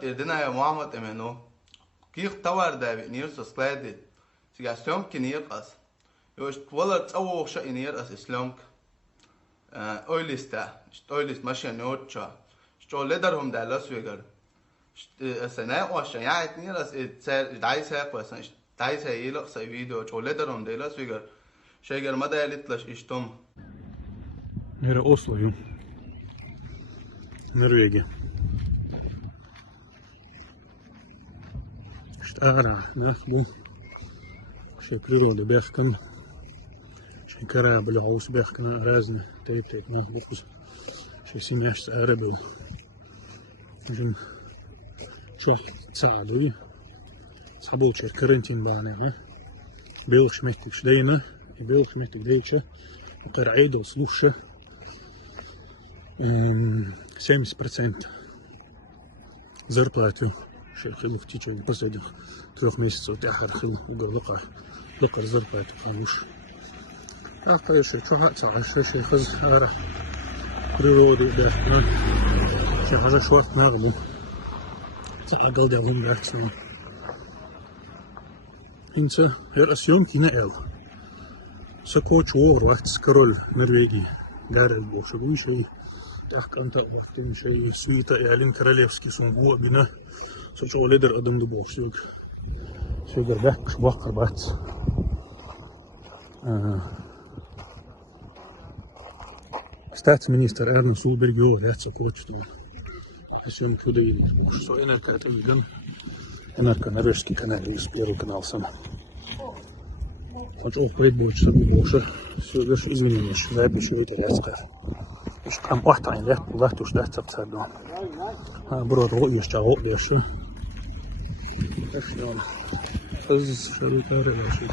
ولد إردنا يا محمد إمنو كيخ تور ده بنير سسلادي سيجا سلام كنير أس يوش ولد أول شيء نير أس إسلامك أوليستا أوليس ماشي نوتشا شو لدرهم ده لاس ويجر سنة وعشان يعني نير أس دايسة بس دايسة يلا سي فيديو شو لدرهم ده لاس ويجر شيء ما ده لتلاش إشتم Nere Oslo'yu. Norvegiya. İşte ara bu şey природы бехкан. Şey karabil haus bехкан razne teyp nas bukuz. Şey sineş arabil. Jin çok sağlığı. Sabul şey karantin bana ne. Belch mehtig şdeyna, belch mehtig deyçe. Qara'id وصلوش 70% зарплаты شيء خلو في تيجي بصدق 3 месяцев تأخر خلو وقال لقى зарплаты خلوش أكتر شيء شو هاتسع شيء خز أرى природы ده شيء هذا شو ناقمو تعقل ده هم بحثنا إنت هرأس يوم كنا إل سكوت وور وقت سكرول نرويجي قارئ بوشبوي شيء تحكم تأخذين شيء سويتا إعلان كراليفسكي سنبوع بنا سوشو ليدر أدم دبوخ سوغر بحك شباقر بات Statsminister Erna Solberg gör det så kort då. Sen kunde vi så en kan ta igen. En kan ryski kanal i spjärr kanal sen. Och pribort så vi går så det är izvinenish det blir det läska. مش كم واحد عين له والله توش ده تبتدون ها برود رؤية شغوق ليش ايش يوم فز شو كاره شو